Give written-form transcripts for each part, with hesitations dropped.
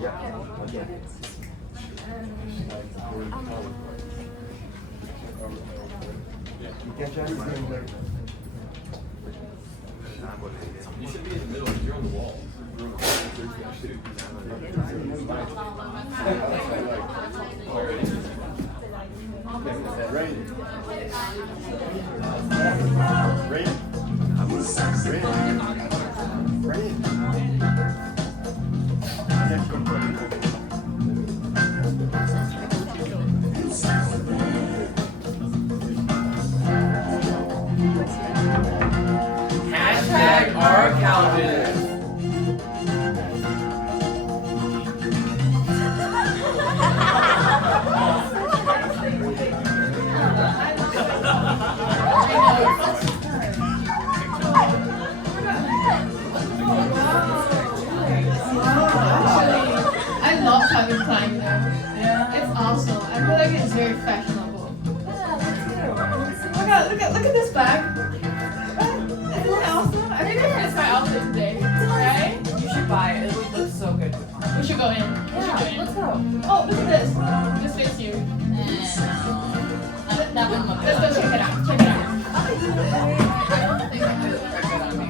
Yeah. Okay. You can try to find like. You should be in the middle. You're on the wall. Rain. Hashtag our Calvinist. I love Calvin Klein though. Yeah. It's awesome. I feel like it's very fashionable. Look at this bag. Isn't it awesome? I think it's my outfit today. Right? You should buy it. It would look so good. We should go in. Let's go. Oh, look at this. This fits you. That one looks Let's go check it out. Check it out. I don't think it would look good on me.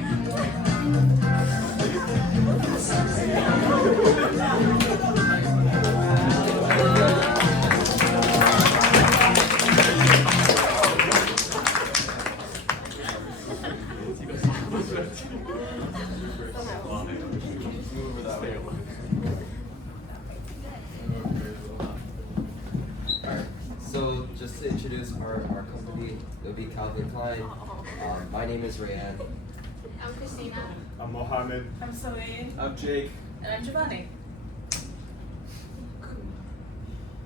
So just to introduce our company, it'll be Calvin Klein. My name is Rayanne. I'm Christina. I'm Mohammed. I'm Celine. I'm Jake. And I'm Giovanni.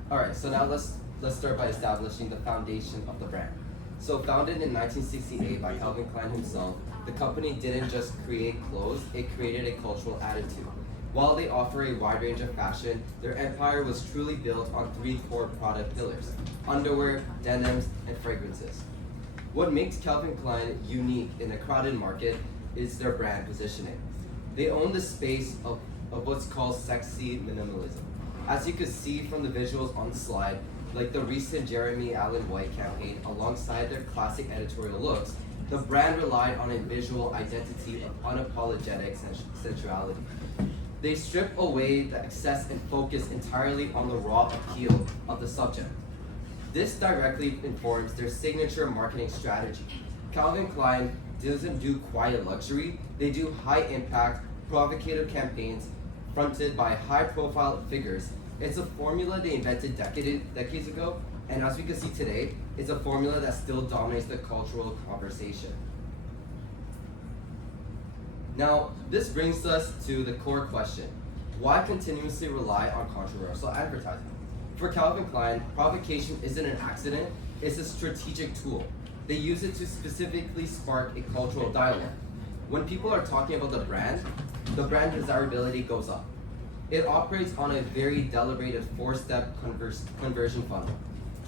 Alright, so now let's start by establishing the foundation of the brand. So founded in 1968 by Calvin Klein himself, the company didn't just create clothes, it created a cultural attitude. While they offer a wide range of fashion, their empire was truly built on three core product pillars: underwear, denims, and fragrances. What makes Calvin Klein unique in a crowded market is their brand positioning. They own the space of what's called sexy minimalism. As you can see from the visuals on the slide, like the recent Jeremy Allen White campaign, alongside their classic editorial looks, the brand relied on a visual identity of unapologetic sensuality. They strip away the excess and focus entirely on the raw appeal of the subject. This directly informs their signature marketing strategy. Calvin Klein doesn't do quiet luxury, they do high impact, provocative campaigns fronted by high profile figures. It's a formula they invented decades ago, and as we can see today, it's a formula that still dominates the cultural conversation. Now, this brings us to the core question: why continuously rely on controversial advertising? For Calvin Klein, provocation isn't an accident, it's a strategic tool. They use it to specifically spark a cultural dialogue. When people are talking about the brand desirability goes up. It operates on a very deliberated four-step conversion funnel,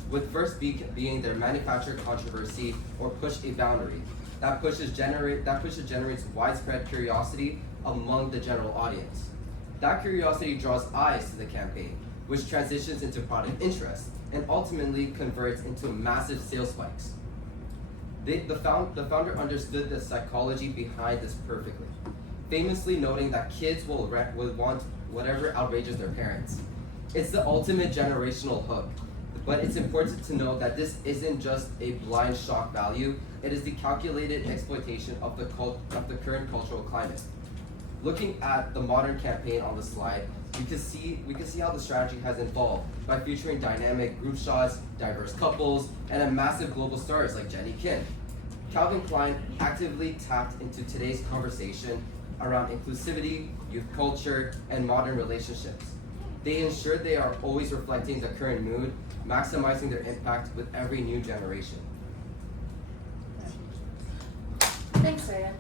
with first being their manufacturer controversy or push a boundary. That push generates widespread curiosity among the general audience. That curiosity draws eyes to the campaign, which transitions into product interest and ultimately converts into massive sales spikes. The founder understood the psychology behind this perfectly, famously noting that kids will want whatever outrages their parents. It's the ultimate generational hook, but it's important to note that this isn't just a blind shock value, it is the calculated exploitation of the current cultural climate. Looking at the modern campaign on the slide, we can see how the strategy has evolved by featuring dynamic group shots, diverse couples, and a massive global stars like Jenny Kim. Calvin Klein actively tapped into today's conversation around inclusivity, youth culture, and modern relationships. They ensure they are always reflecting the current mood, maximizing their impact with every new generation. Thanks, Ryan.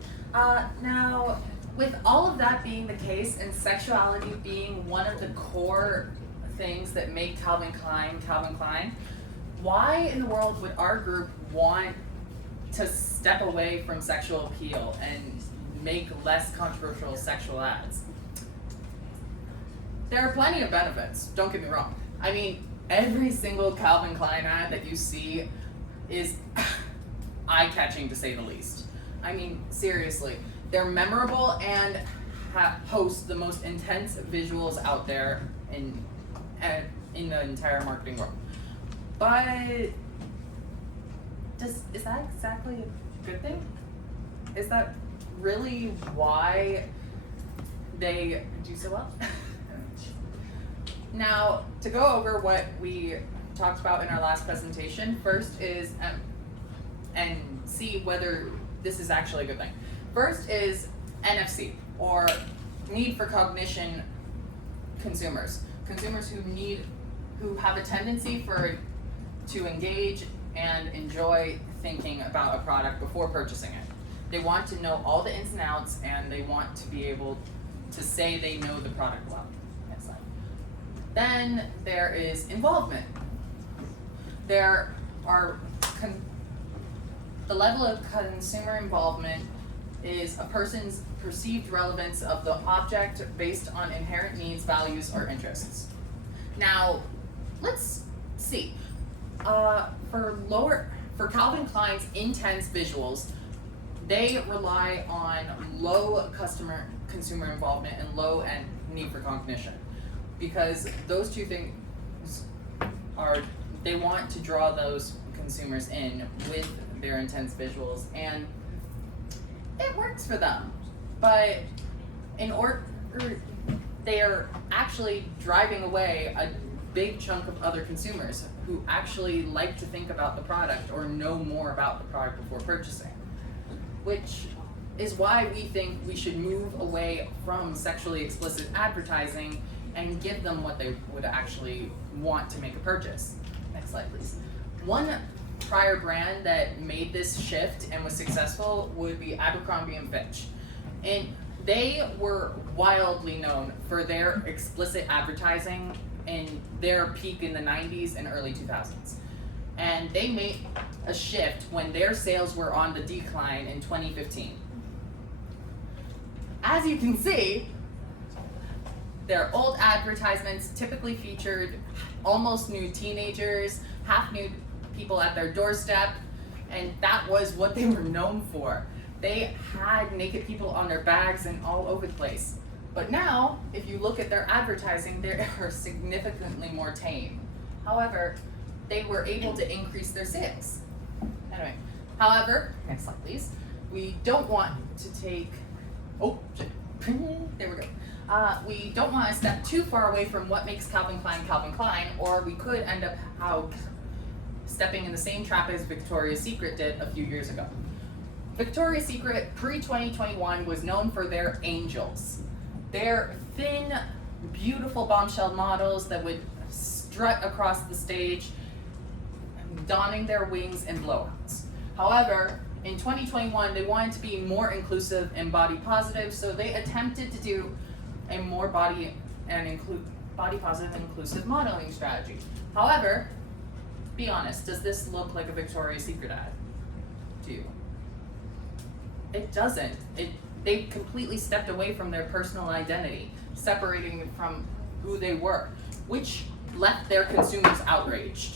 Now, with all of that being the case and sexuality being one of the core things that make Calvin Klein, why in the world would our group want to step away from sexual appeal and make less controversial sexual ads? there are plenty of benefits, don't get me wrong. I mean, every single Calvin Klein ad that you see is eye-catching to say the least. I mean, seriously, they're memorable and host the most intense visuals out there in the entire marketing world. But is that exactly a good thing? Is that really why they do so well? Now, to go over what we talked about in our last presentation, first is, and see whether this is actually a good thing. First is NFC, or need for cognition consumers. Consumers who have a tendency to engage and enjoy thinking about a product before purchasing it. They want to know all the ins and outs, and they want to be able to say they know the product well. Next slide. Then there is involvement. There are the level of consumer involvement is a person's perceived relevance of the object based on inherent needs, values, or interests. Now, let's see. For Calvin Klein's intense visuals, they rely on low consumer involvement and low end need for cognition, because those two things they want to draw those consumers in with their intense visuals, and it works for them. But in order, they are actually driving away a big chunk of other consumers who actually like to think about the product or know more about the product before purchasing, which is why we think we should move away from sexually explicit advertising and give them what they would actually want to make a purchase. Next slide, please. One prior brand that made this shift and was successful would be Abercrombie & Fitch. And they were wildly known for their explicit advertising in their peak in the 90s and early 2000s. And they made a shift when their sales were on the decline in 2015. As you can see, their old advertisements typically featured almost nude teenagers, half nude people at their doorstep, and that was what they were known for. They had naked people on their bags and all over the place. But now, if you look at their advertising, they are significantly more tame. However, they were able to increase their sales. Anyway, however, next slide please. We don't want to take, there we go. We don't want to step too far away from what makes Calvin Klein, or we could end up stepping in the same trap as Victoria's Secret did a few years ago. Victoria's Secret pre-2021 was known for their angels. Their thin, beautiful bombshell models that would strut across the stage, donning their wings and blowouts. However, in 2021, they wanted to be more inclusive and body positive, so they attempted to do a more body positive and inclusive modeling strategy. However, be honest, does this look like a Victoria's Secret ad to you? It doesn't. They completely stepped away from their personal identity, separating them from who they were, which left their consumers outraged.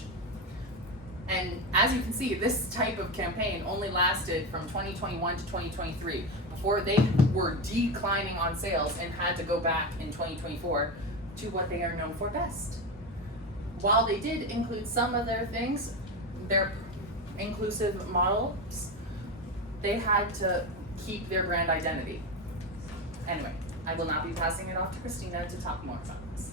And as you can see, this type of campaign only lasted from 2021 to 2023 before they were declining on sales and had to go back in 2024 to what they are known for best. While they did include some of their things, their inclusive models, they had to keep their brand identity. Anyway, I will now be passing it off to Christina to talk more about this.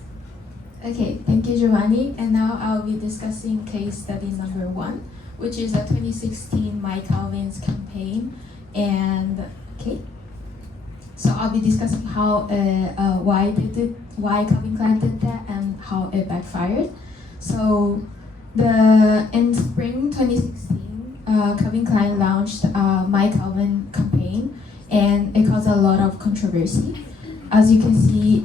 Okay, thank you, Giovanni. And now I'll be discussing case study number 1, which is a 2016 My Calvin's campaign. And so I'll be discussing how why Calvin Klein did that and how it backfired. So in spring 2016, Calvin Klein launched My Calvin campaign, and it caused a lot of controversy. As you can see,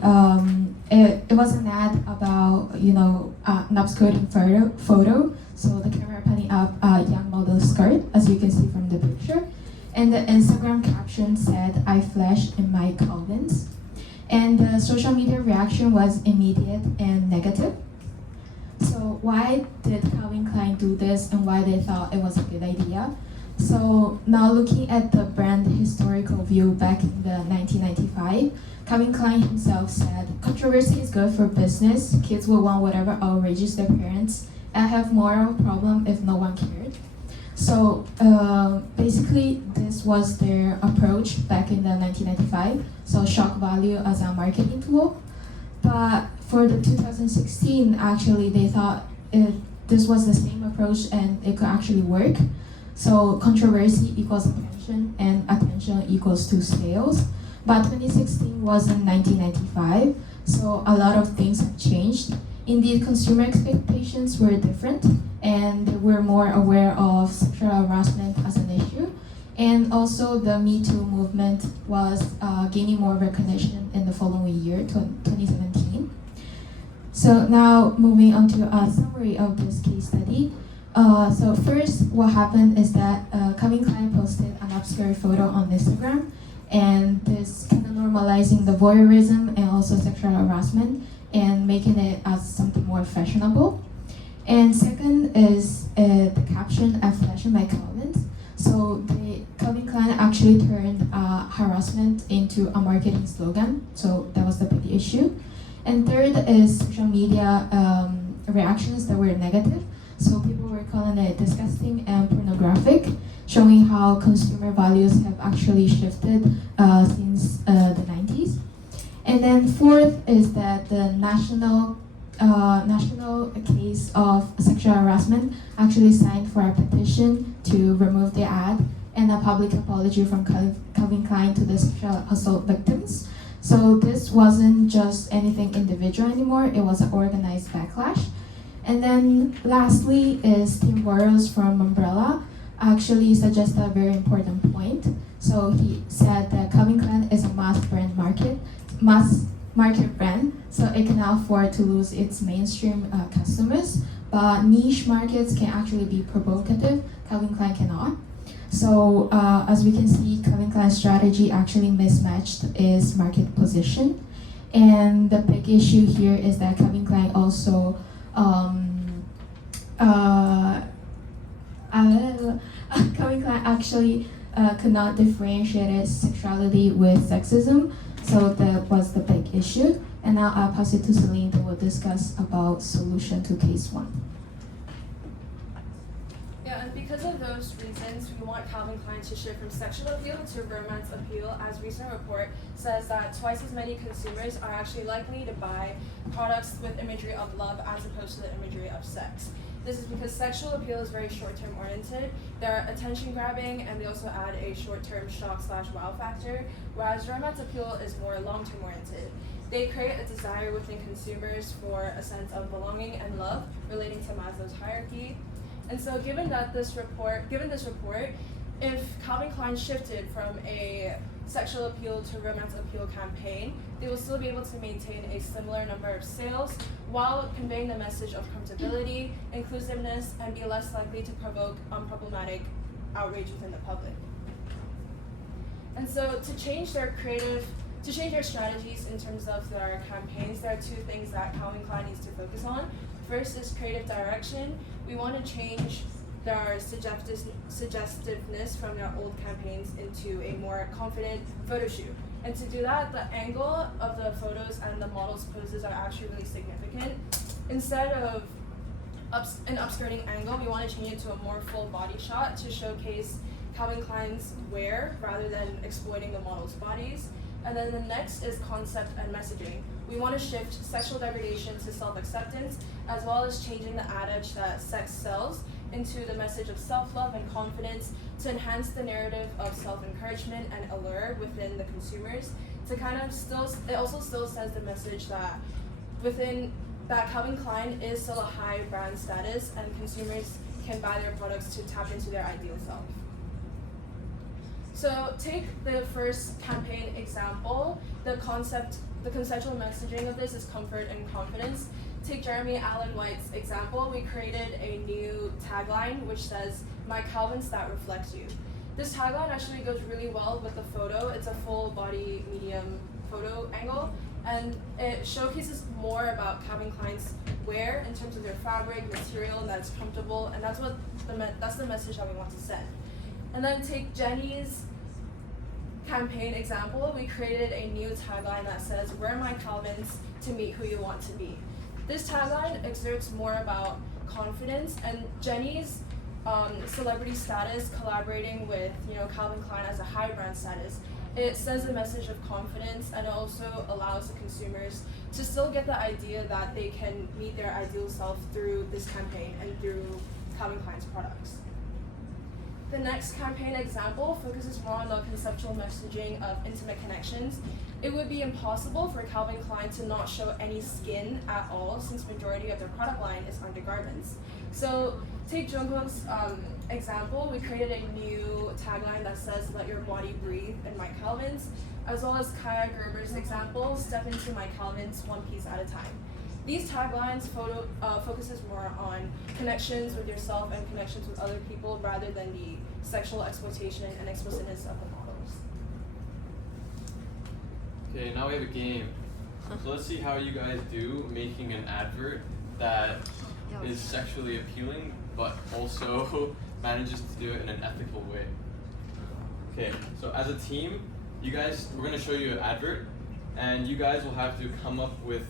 it was an ad about an upskirting photo. So the camera panning up a young model's skirt, as you can see from the picture. And the Instagram caption said, "I flashed in my Calvins." and the social media reaction was immediate and negative. So why did Calvin Klein do this and why they thought it was a good idea? So now looking at the brand historical view back in the 1995, Calvin Klein himself said, controversy is good for business, kids will want whatever outrages their parents, and have moral problem if no one cared. So basically this was their approach back in the 1995, so shock value as a marketing tool. But for the 2016, actually they thought this was the same approach and it could actually work. So controversy equals attention and attention equals to sales. But 2016 wasn't 1995, so a lot of things have changed. Indeed, consumer expectations were different and they were more aware of sexual harassment as an issue. And also the Me Too movement was gaining more recognition in the following year, 2017. So now moving on to a summary of this case study. So first, what happened is that Calvin Klein posted an obscure photo on Instagram, and this kind of normalizing the voyeurism and also sexual harassment and making it as something more fashionable. And second is the caption "I fashion my Calvins." So Calvin Klein actually turned harassment into a marketing slogan. So that was the big issue. And third is social media reactions that were negative. So people were calling it disgusting and pornographic, showing how consumer values have actually shifted since the 90s. And then fourth is that the national case of sexual harassment actually signed for a petition to remove the ad and a public apology from Calvin Klein to the sexual assault victims. So this wasn't just anything individual anymore, it was an organized backlash. And then lastly is Tim Boros from Umbrella actually suggested a very important point. So he said that Calvin Klein is a mass market brand, so it can afford to lose its mainstream customers, but niche markets can actually be provocative, Calvin Klein cannot. So as we can see, Calvin Klein's strategy actually mismatched its market position. And the big issue here is that Calvin Klein also Calvin Klein actually could not differentiate its sexuality with sexism, so that was the big issue. And now I'll pass it to Celine, who will discuss about solution to case 1. Yeah, and because of those reasons, we want Calvin Klein to shift from sexual appeal to romance appeal, as recent report says that twice as many consumers are actually likely to buy products with imagery of love as opposed to the imagery of sex. This is because sexual appeal is very short-term oriented. They're attention grabbing, and they also add a short-term shock/wow factor, whereas romance appeal is more long-term oriented. They create a desire within consumers for a sense of belonging and love relating to Maslow's hierarchy. And so given this report, if Calvin Klein shifted from a sexual appeal to romance appeal campaign, they will still be able to maintain a similar number of sales while conveying the message of comfortability, inclusiveness, and be less likely to provoke unproblematic outrage within the public. And so to change their strategies in terms of their campaigns, there are two things that Calvin Klein needs to focus on. First is creative direction. We want to change their suggestiveness from their old campaigns into a more confident photo shoot. And to do that, the angle of the photos and the models' poses are actually really significant. Instead of an upskirting angle, we want to change it to a more full body shot to showcase Calvin Klein's wear rather than exploiting the models' bodies. And then the next is concept and messaging. We want to shift sexual degradation to self-acceptance, as well as changing the adage that sex sells into the message of self-love and confidence to enhance the narrative of self-encouragement and allure within the consumers. It also still says the message that Calvin Klein is still a high brand status and consumers can buy their products to tap into their ideal self. So take the first campaign example. The conceptual messaging of this is comfort and confidence. Take Jeremy Allen White's example. We created a new tagline which says, "My Calvins that reflect you." This tagline actually goes really well with the photo. It's a full body medium photo angle, and it showcases more about Calvin Klein's wear in terms of their fabric, material, and that it's comfortable, and that's the message that we want to send. And then take Jenny's campaign example. We created a new tagline that says, "Wear my Calvins to meet who you want to be." This tagline exerts more about confidence, and Jenny's celebrity status collaborating with Calvin Klein as a high brand status, it sends a message of confidence, and it also allows the consumers to still get the idea that they can meet their ideal self through this campaign and through Calvin Klein's products. The next campaign example focuses more on the conceptual messaging of intimate connections. It would be impossible for Calvin Klein to not show any skin at all, since majority of their product line is undergarments. So take Jungkook's example. We created a new tagline that says, "Let your body breathe" in my Calvins, as well as Kaya Gerber's example, "Step into my Calvins one piece at a time." These taglines focuses more on connections with yourself and connections with other people rather than the sexual exploitation and explicitness of the models. Okay, now we have a game. So let's see how you guys do making an advert that is sexually appealing but also manages to do it in an ethical way. Okay, so as a team, we're gonna show you an advert, and you guys will have to come up with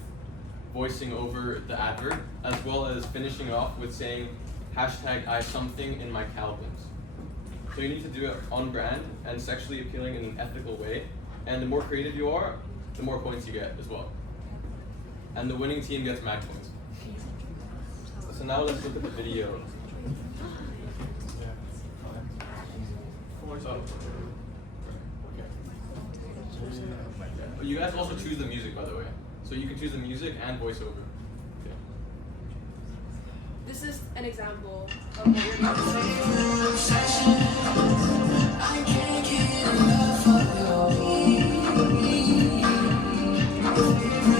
voicing over the advert, as well as finishing off with saying #I something in my Calvins. So you need to do it on brand and sexually appealing in an ethical way, and the more creative you are, the more points you get as well. And the winning team gets mad points. So now let's look at the video. You guys also choose the music, by the way. So you can choose the music and voiceover. Okay. This is an example of what you're going to say. I can't get enough of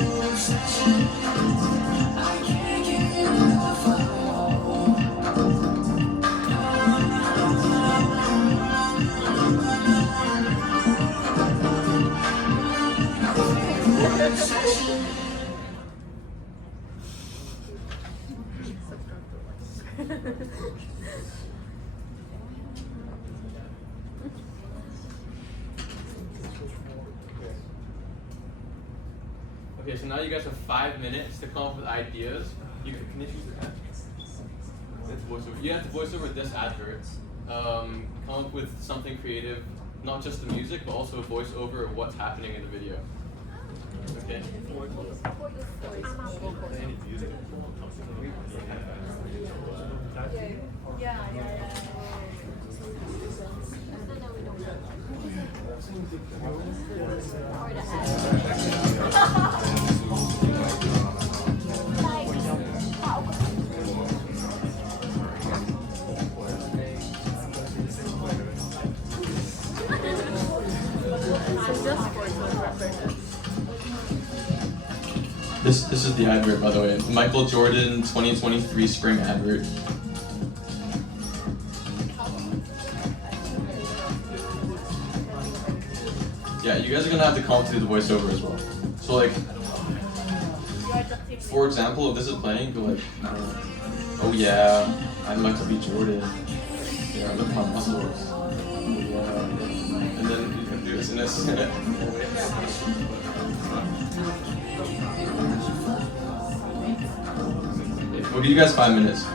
your obsession. I can't get enough of Okay, so now you guys have 5 minutes to come up with ideas. Can you choose your ad? It's voiceover. You have to voice over this advert. Come up with something creative, not just the music, but also voice over what's happening in the video. Okay. This is the advert, by the way. Michael Jordan 2023 spring advert. Yeah, you guys are gonna have to come up to the voiceover as well. So like, for example, if this is playing, you go like, "Oh yeah, I'd like to be Jordan. Yeah, look at my muscles. Oh yeah." And then you can do this and this. We'll give you guys 5 minutes.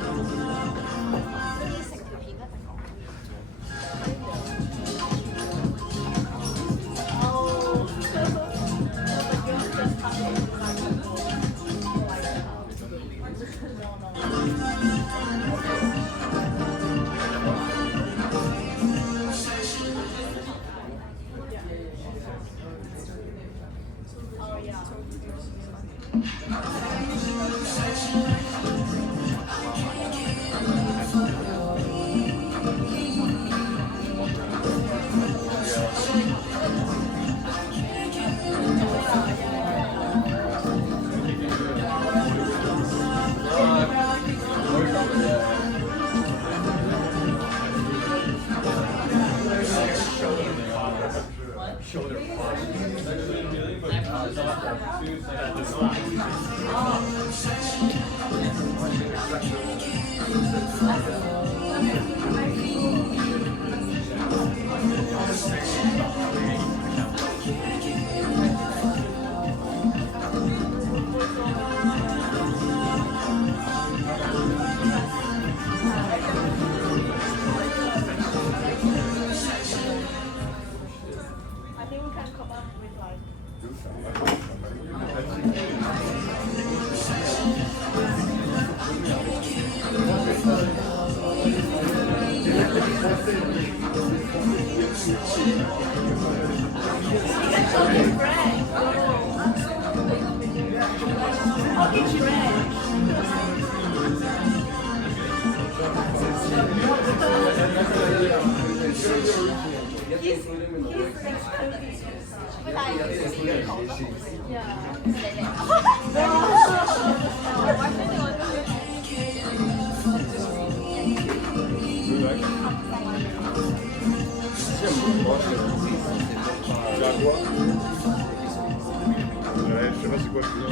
Je sais pas c'est quoi le plus.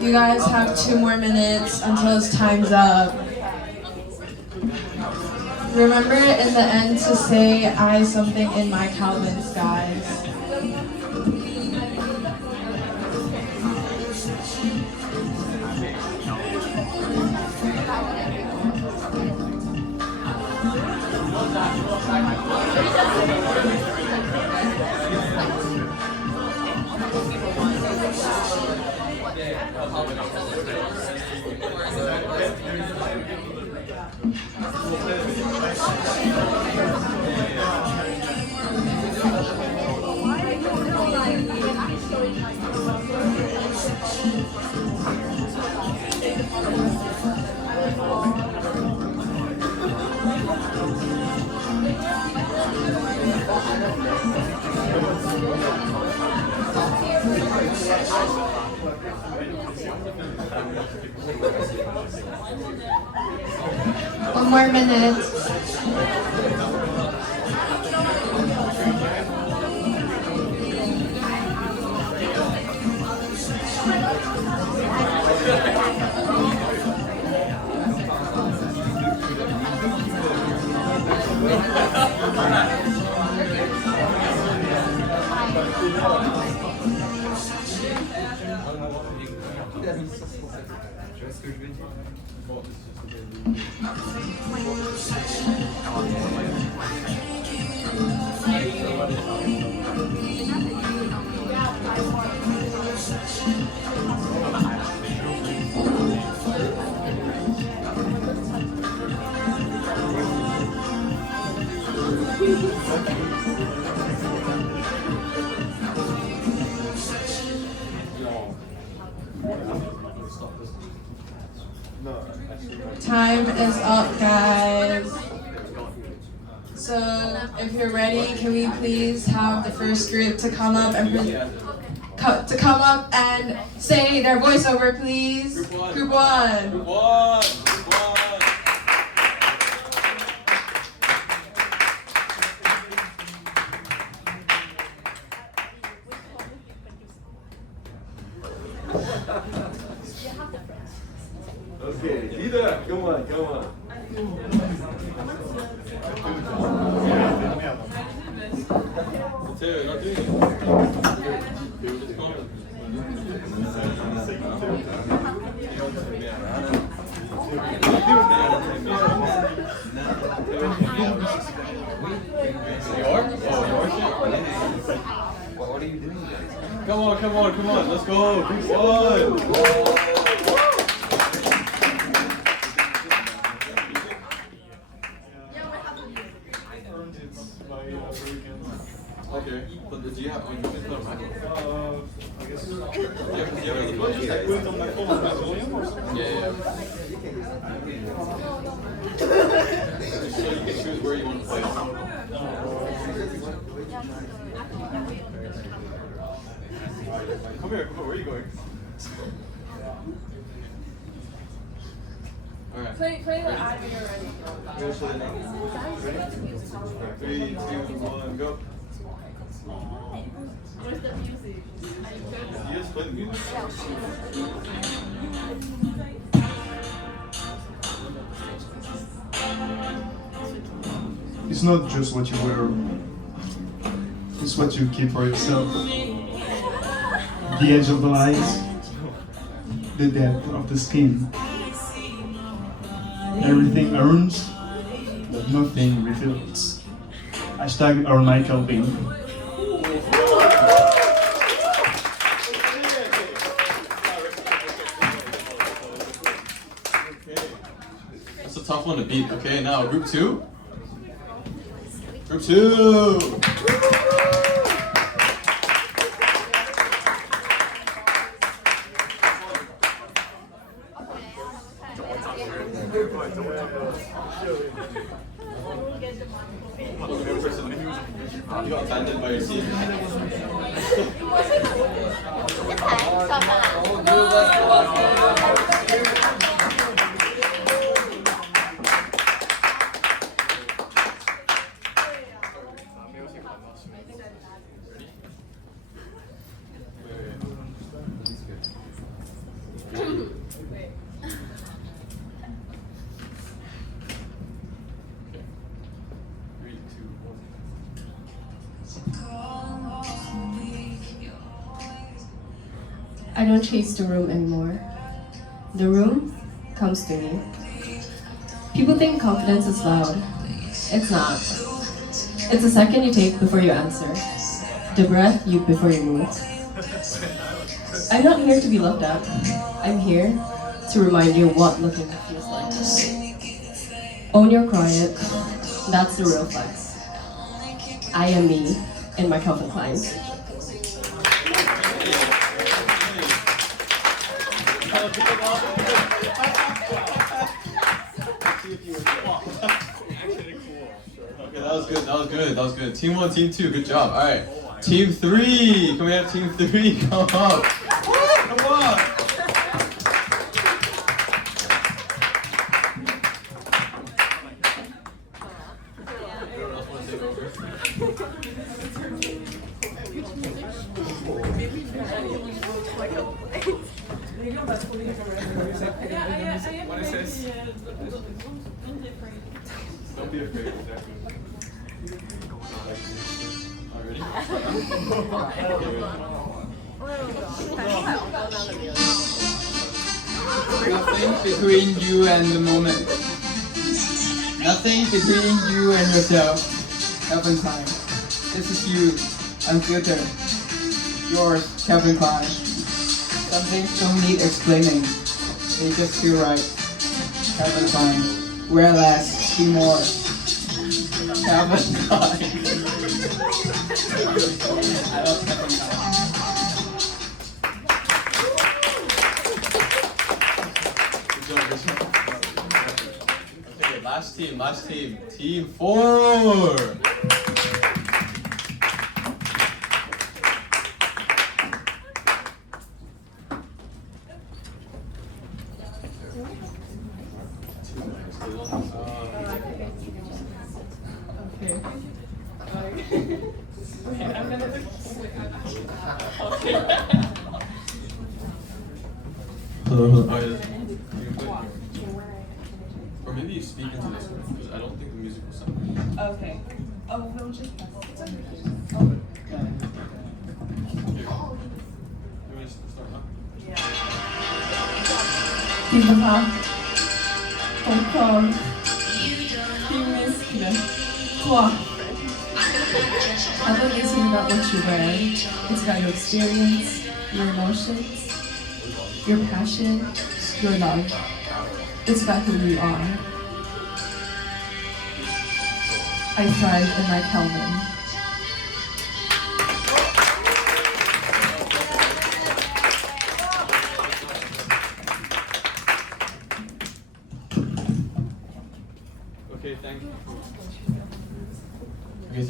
You guys have 2 more minutes until it's time's up. Remember in the end to say I something in my Calvins, guys. One more minute. Time is up, guys. So, if you're ready, can we please have the first group to come up and say their voiceover, please? Group one. Group one. Okay, leader, come on. Two, not doing it. What are you doing there? Come on, let's go. Group one. Okay, but do you have? Oh, you can put a mic. I guess. Yeah, Put it on my phone, my volume or something? yeah. So you can choose where you want to play. Come here, where are you going? Alright. Play the ad when you're ready. Three, two, one, go. Where's the music? You just play the music. It's not just what you wear, it's what you keep for yourself. The edge of the eyes, the depth of the skin. Everything earns, but nothing refills. Hashtag our Michael Bain. That's a tough one to beat. Okay, now group two. Group two. You got abandoned by your seat. I don't chase the room anymore. The room comes to me. People think confidence is loud. It's not. It's a second you take before you answer. The breath you before you move. I'm not here to be looked at. I'm here to remind you what looking feels like. Own your quiet. That's the real flex. I am me in my Calvin Klein. Okay, that was good. That was good. That was good. Team 1, Team 2, good job. All right. Team 3, can we have Team 3 come up? Come on. Don't be afraid. Exactly. Already? Nothing between you and the moment. Nothing between you and yourself. Calvin Klein. This is you, unfiltered. Yours, Calvin Klein. Some things don't need explaining. They just feel right. Calvin Klein. Wear less, be more. Calvin Klein. I love Calvin Klein. Okay, last team. Team 4. Or maybe you speak into this one, because I don't think the music will sound. Okay. Oh, we'll just pass it. Okay. You want to start now? Diva, Hong Kong, Female, Quoi. Heaven isn't about what you wear, it's about your experience, your emotions, your passion, your love. It's about who you are. I thrive in my Kelvin.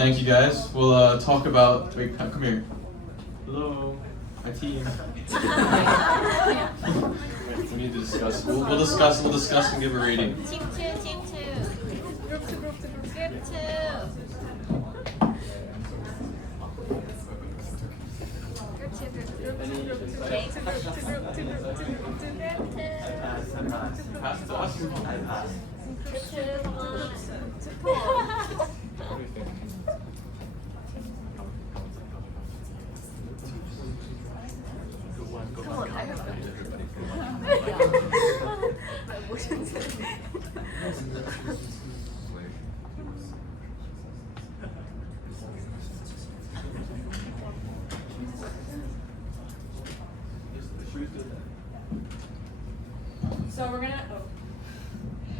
thank you guys. We'll talk about. Wait, come here. Hello, my team. We need to discuss. We'll discuss. We'll discuss and give a rating. Team 2, Team 2. Group 2, Group 2, Group 2. Group 2. Pass to us.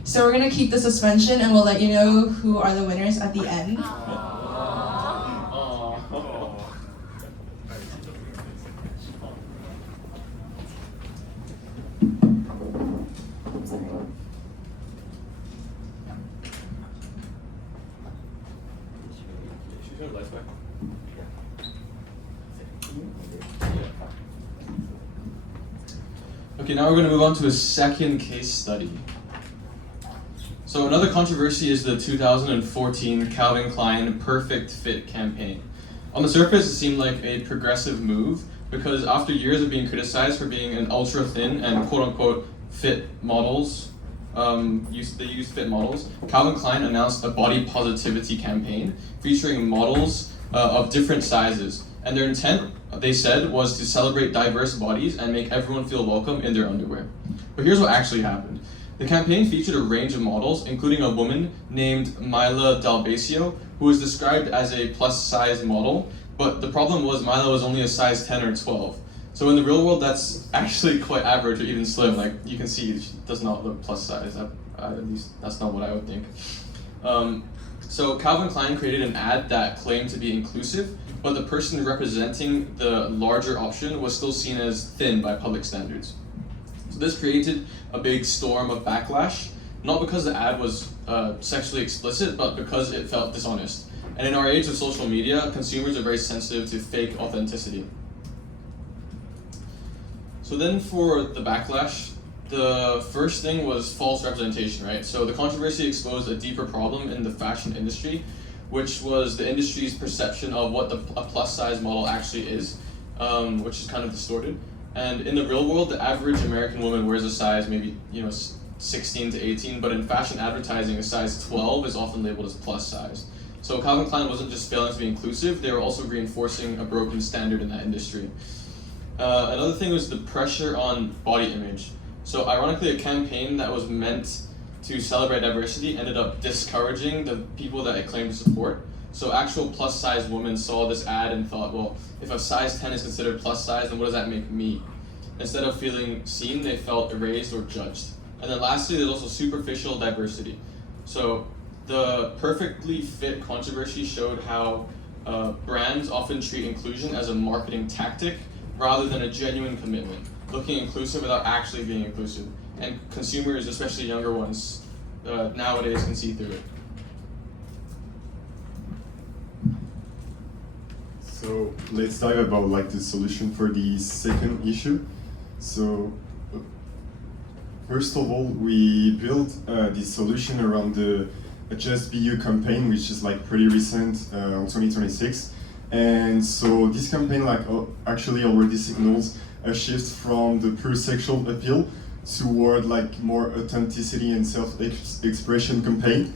So we're gonna keep the suspension and we'll let you know who are the winners at the end. Okay, now we're going to move on to a second case study. So another controversy is the 2014 Calvin Klein Perfect Fit campaign. On the surface, it seemed like a progressive move because after years of being criticized for being an ultra thin and quote-unquote fit models, they used fit models, Calvin Klein announced a body positivity campaign featuring models of different sizes. And their intent, they said, was to celebrate diverse bodies and make everyone feel welcome in their underwear. But here's what actually happened. The campaign featured a range of models, including a woman named Mila Dalbasio, who was described as a plus-size model, but the problem was Mila was only a size 10 or 12. So in the real world, that's actually quite average or even slim. Like, you can see she does not look plus-size. At least that's not what I would think. So Calvin Klein created an ad that claimed to be inclusive, but the person representing the larger option was still seen as thin by public standards. So this created a big storm of backlash, not because the ad was sexually explicit, but because it felt dishonest. And in our age of social media, consumers are very sensitive to fake authenticity. So then for the backlash, the first thing was false representation, right? So the controversy exposed a deeper problem in the fashion industry, which was the industry's perception of what a plus-size model actually is, which is kind of distorted. And in the real world, the average American woman wears a size maybe 16 to 18, but in fashion advertising, a size 12 is often labeled as plus size. So Calvin Klein wasn't just failing to be inclusive, they were also reinforcing a broken standard in that industry. Another thing was the pressure on body image. So ironically, a campaign that was meant to celebrate diversity ended up discouraging the people that it claimed to support. So actual plus-size women saw this ad and thought, well, if a size 10 is considered plus size, then what does that make me? Instead of feeling seen, they felt erased or judged. And then lastly, there's also superficial diversity. So the perfectly fit controversy showed how brands often treat inclusion as a marketing tactic rather than a genuine commitment, looking inclusive without actually being inclusive. And consumers, especially younger ones, nowadays can see through it. So let's talk about like the solution for the second issue. So first of all, we built this solution around the Just Be You campaign, which is like pretty recent, on 2026. And so this campaign actually already signals a shift from the pure sexual appeal toward like more authenticity and self-expression campaign.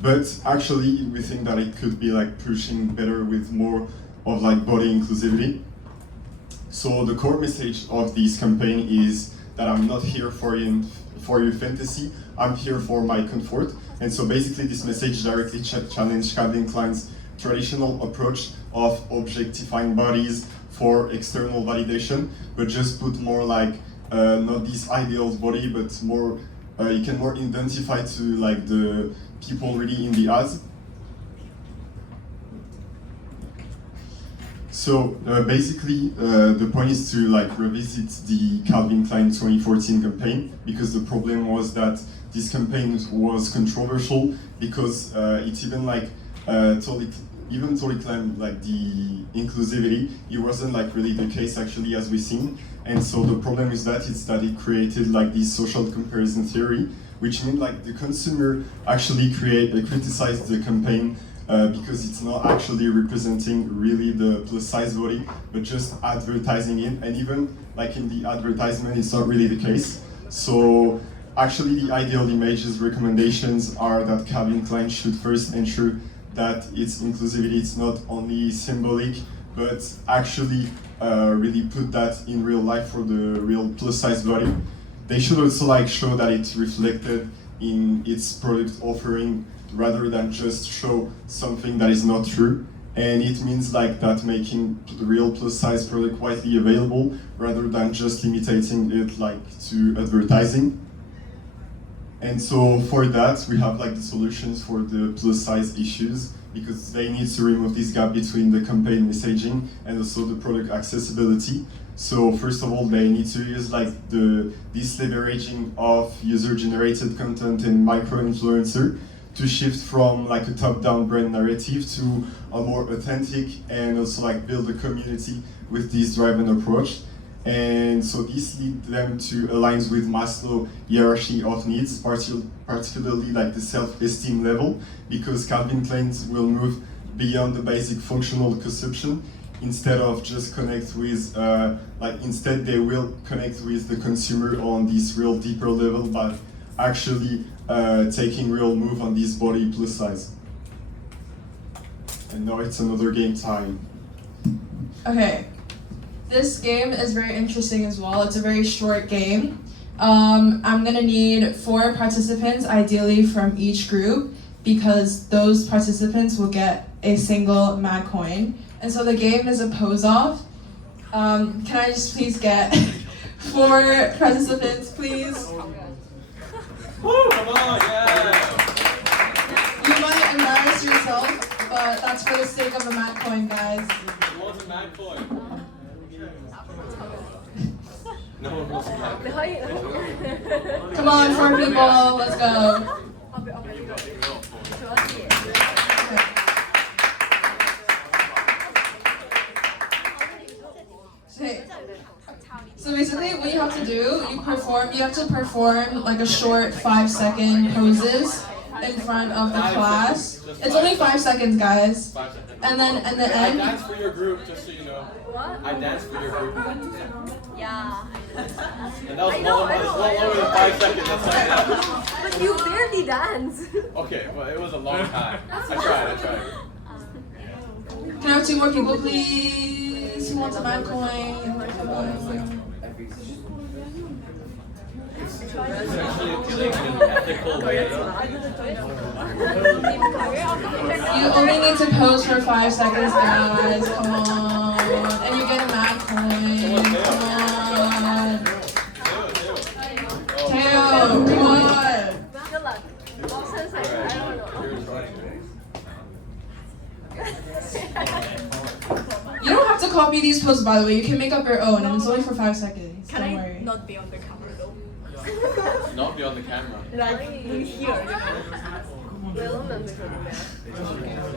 But actually, we think that it could be like pushing better with more of like body inclusivity. So the core message of this campaign is that I'm not here for your fantasy, I'm here for my comfort. And so basically this message directly challenged Calvin Klein's traditional approach of objectifying bodies for external validation, but just put more like not this ideal body, but more you can more identify to like the people really in the ads. So basically, the point is to like revisit the Calvin Klein 2014 campaign, because the problem was that this campaign was controversial because it even like told even though it claimed like the inclusivity, it wasn't like really the case actually as we've seen. And so the problem is that it created like this social comparison theory, which means like the consumer actually criticized the campaign because it's not actually representing really the plus size body, but just advertising it. And even like in the advertisement, it's not really the case. So actually the ideal images recommendations are that Calvin Klein should first ensure that its inclusivity is not only symbolic, but actually really put that in real life for the real plus size body. They should also like show that it's reflected in its product offering rather than just show something that is not true. And it means like that making the real plus size product widely available rather than just limiting it like to advertising. And so for that, we have like the solutions for the plus size issues, because they need to remove this gap between the campaign messaging and also the product accessibility. So first of all, they need to use like this leveraging of user-generated content and micro-influencer to shift from like a top-down brand narrative to a more authentic and also like build a community with this driven approach. And so this leads them to align with Maslow hierarchy of needs, particularly like the self-esteem level, because Calvin Klein will move beyond the basic functional consumption instead of just connect with, instead they will connect with the consumer on this real deeper level by actually taking real move on this body plus size. And now it's another game time. Okay. This game is very interesting as well. It's a very short game. I'm gonna need 4 participants, ideally from each group, because those participants will get a single mad coin. And so the game is a pose-off. Can I just please get 4 participants, please? Woo, come on, yeah! You might embarrass yourself, but that's for the sake of a mad coin, guys. Who wants a mad coin? No one wants a mad coin. Come on, 4 people, let's go. Okay. So basically what you have to do, you have to perform like a short 5-second poses in front of the class. It's only 5 seconds, guys. 5 seconds. And then at the I end, danced for your group, just so you know. What? I danced for your group. Yeah. And that was well over than 5 seconds. That's like, But you barely dance. okay, well, it was a long time. I tried. can I have 2 more people, please? Who wants a mad coin? It's actually appealing in an ethical way. You only need to pose for 5 seconds, guys. Come on. And you get a mad coin. Come on. Teo, come on. Good luck. Since I don't know. You don't have to copy these poses, by the way. You can make up your own, and it's only for 5 seconds. Can Don't I worry. not be on the camera though? Not be on the camera. Like here.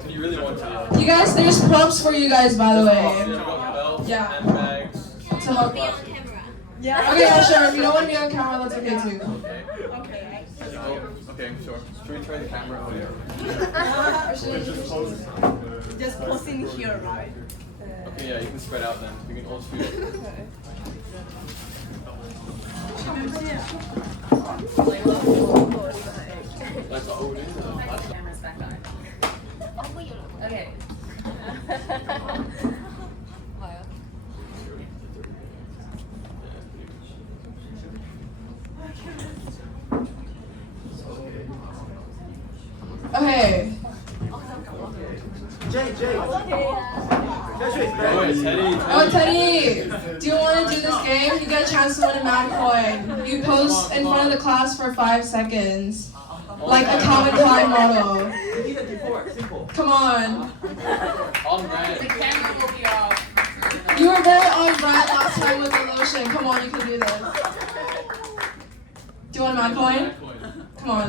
You really want to. You guys, there's props for you guys, by the way. Belts Yeah. and bags. To help. Yeah. Okay, yeah, sure. If you don't want to be on camera, that's okay too. Okay. Okay, sure. Should we try the camera over here? Just posing here, right? Okay, yeah, you can spread out then. We can all shoot. Like, oh, it is. Camera's back on. Okay. Okay. Oh, Teddy, do you want to do this game? You get a chance to win a mad coin. You pose in front of the class for 5 seconds. Like a Calvin Klein model. Come on. On brand. The camera will be off. You were very on brand last time with the lotion. Come on, you can do this. Do you want a mad coin? Come on.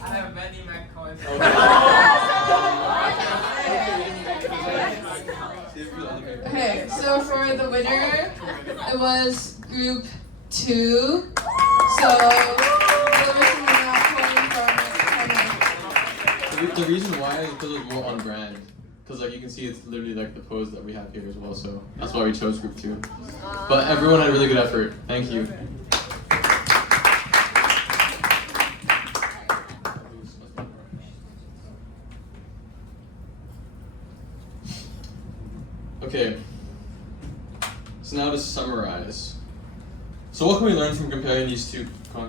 I have many Mac coins. Okay. Okay, so for the winner, it was group 2. So the reason why is because it's more on brand. Because like you can see, it's literally like the pose that we have here as well. So that's why we chose group 2. But everyone had a really good effort. Thank you. Okay. So now to summarize. So what can we learn from comparing these two So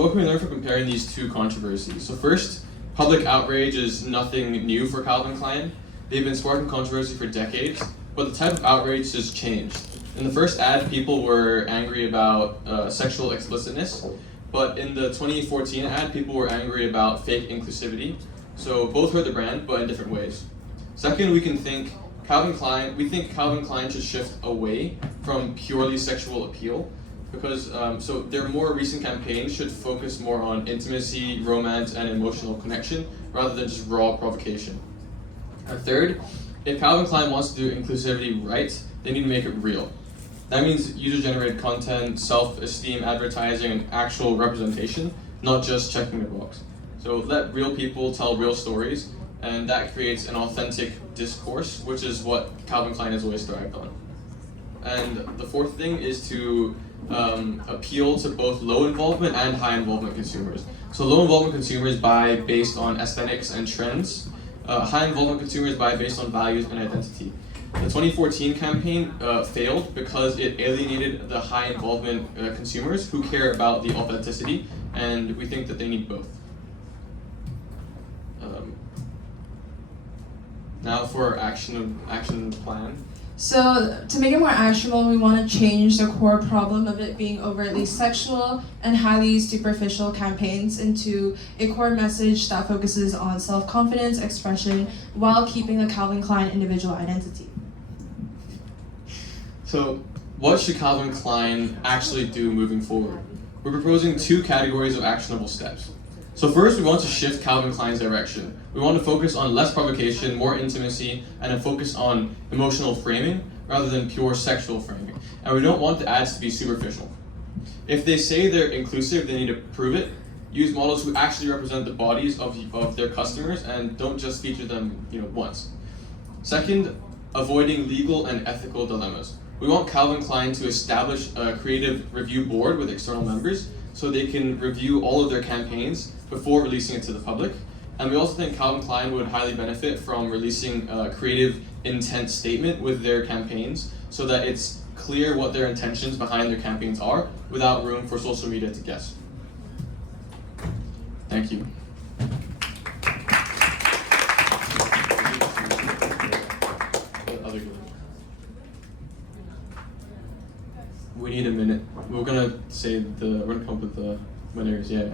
what can we learn from comparing these two controversies? So first, public outrage is nothing new for Calvin Klein. They've been sparking controversy for decades, but the type of outrage has changed. In the first ad, people were angry about sexual explicitness, but in the 2014 ad, people were angry about fake inclusivity. So both hurt the brand, but in different ways. Second, we think Calvin Klein should shift away from purely sexual appeal, because so their more recent campaigns should focus more on intimacy, romance, and emotional connection, rather than just raw provocation. And third, if Calvin Klein wants to do inclusivity right, they need to make it real. That means user-generated content, self-esteem advertising, and actual representation, not just checking the box. So let real people tell real stories, and that creates an authentic discourse, which is what Calvin Klein has always thrived on. And the fourth thing is to appeal to both low involvement and high involvement consumers. So low involvement consumers buy based on aesthetics and trends. High involvement consumers buy based on values and identity. The 2014 campaign failed because it alienated the high involvement consumers who care about the authenticity, and we think that they need both. Now for our action plan. So to make it more actionable, we want to change the core problem of it being overtly sexual and highly superficial campaigns into a core message that focuses on self-confidence, expression, while keeping the Calvin Klein individual identity. So what should Calvin Klein actually do moving forward? We're proposing 2 categories of actionable steps. So first, we want to shift Calvin Klein's direction. We want to focus on less provocation, more intimacy, and a focus on emotional framing rather than pure sexual framing. And we don't want the ads to be superficial. If they say they're inclusive, they need to prove it. Use models who actually represent the bodies of their customers and don't just feature them, once. Second, avoiding legal and ethical dilemmas. We want Calvin Klein to establish a creative review board with external members so they can review all of their campaigns before releasing it to the public. And we also think Calvin Klein would highly benefit from releasing a creative intent statement with their campaigns so that it's clear what their intentions behind their campaigns are without room for social media to guess. Thank you. We need a minute. We're gonna come up with the winners, yeah.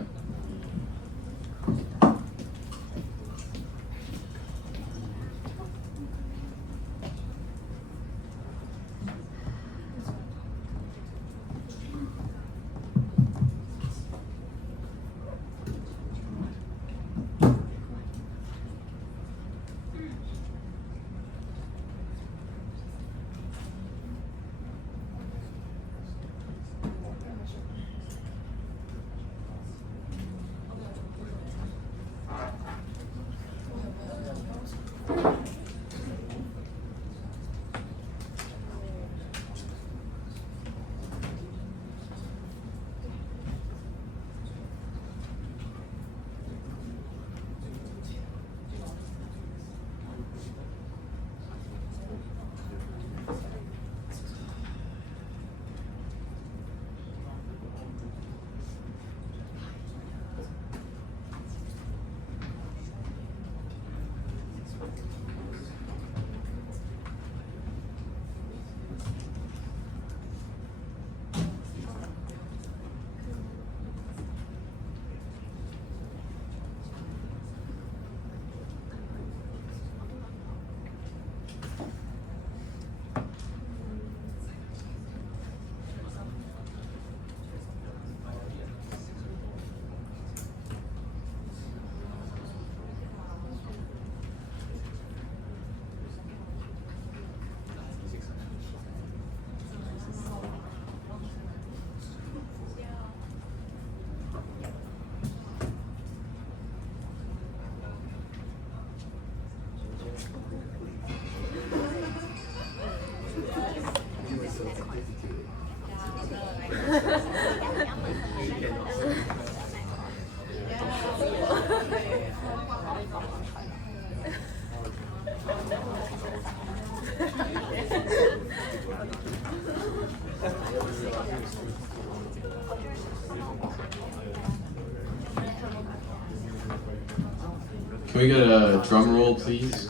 we get a drum roll, please?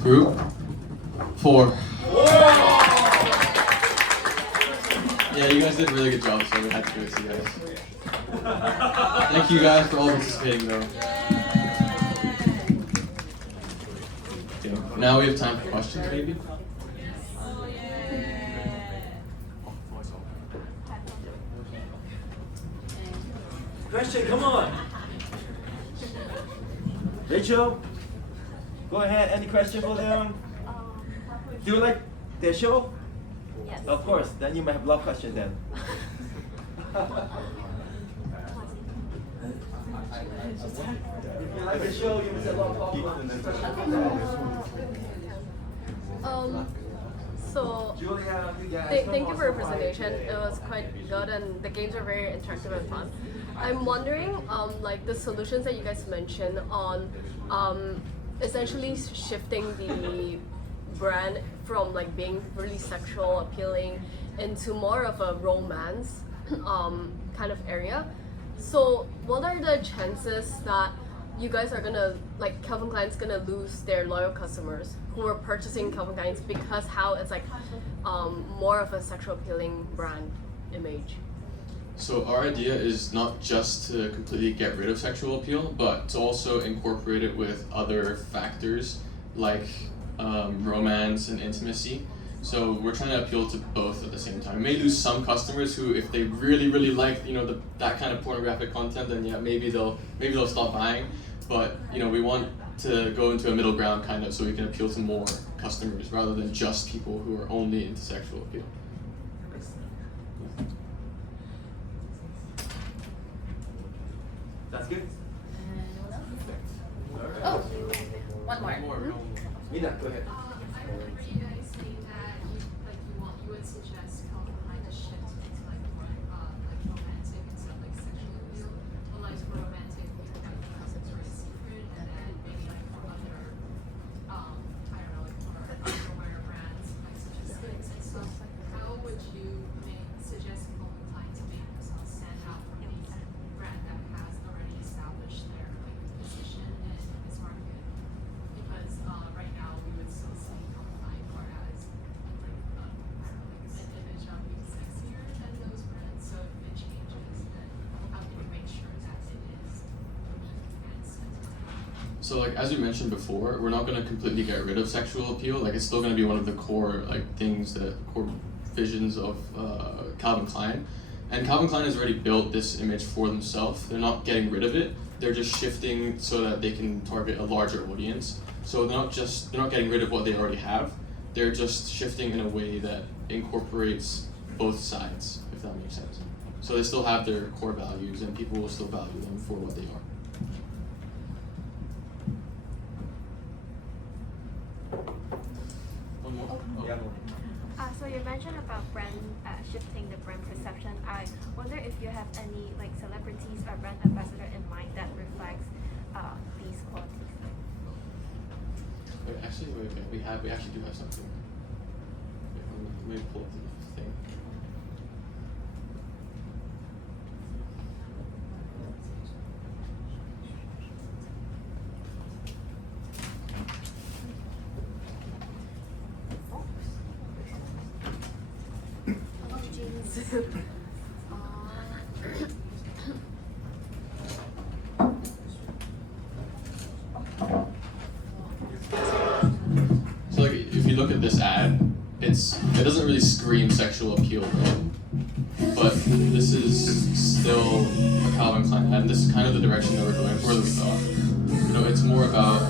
Group 4. Yeah, you guys did a really good job, so we had to give it to you guys. Thank you guys for all participating, though. Okay, now we have time for questions, maybe? Question, come on. Rachel, go ahead. Any question for them? Do you like their show? Yes. Of course. Then you might have a lot of questions then. If you like the show, you must have a lot of So, Julia, you guys, thank you for your presentation. It was quite good, and the games are very interactive and fun. I'm wondering, like the solutions that you guys mentioned on, essentially shifting the brand from like being really sexual appealing into more of a romance, kind of area. So, what are the chances that you guys are gonna, like Calvin Klein's gonna lose their loyal customers who are purchasing Calvin Klein's because how it's like more of a sexual appealing brand image? So our idea is not just to completely get rid of sexual appeal, but to also incorporate it with other factors like romance and intimacy. So we're trying to appeal to both at the same time. We may lose some customers who, if they really like that kind of pornographic content, then yeah, maybe they'll stop buying. But we want to go into a middle ground kind of, so we can appeal to more customers rather than just people who are only into sexual appeal. That's good. Oh, one more. Mina, go ahead. I remember you guys saying that you would suggest Calvin Klein to shift into like more like romantic instead of like sexual appeal. But like for romantic, we have like Victoria's Secret, and then maybe like for other I don't know, like for underwear brands like such as Sticks and stuff. How would you suggest Calvin Klein to make themselves stand out from these brand that has already established their like position in this market? Because right now we would still see Calvin Klein more as like I don't know, like an image of being sexier than those brands. So if it changes, then how can you make sure that it is brand centered? So like as we mentioned before, we're not going to completely get rid of sexual appeal. Like it's still going to be one of the core core visions of Calvin Klein. And Calvin Klein has already built this image for themselves. They're not getting rid of it. They're just shifting so that they can target a larger audience. So they're not getting rid of what they already have. They're just shifting in a way that incorporates both sides, if that makes sense. So they still have their core values, and people will still value them for what they are. One more? Yeah. So you mentioned about brand shifting the brand perception. I wonder if you have any like celebrities or brand ambassador in mind that reflects these qualities. Wait, we actually do have something. Let me pull up the thing. So like, if you look at this ad, it doesn't really scream sexual appeal, right? But this is still a Calvin Klein ad, and this is kind of the direction that we're going for, that we thought. It's more about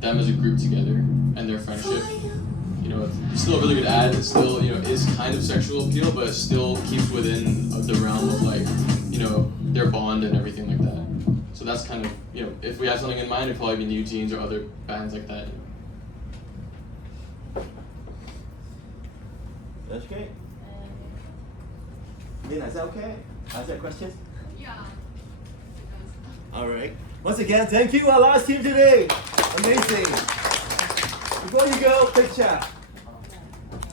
them as a group together and their friendship. It's still a really good ad. It still is kind of sexual appeal, but it still keeps within the realm of like their bond and everything like that. So that's kind of if we have something in mind, it'd probably be New Jeans or other bands like that. That's great. Mina, is that okay? Answer questions? Yeah. All right. Once again, thank you, our last team today. Amazing. Before you go, picture.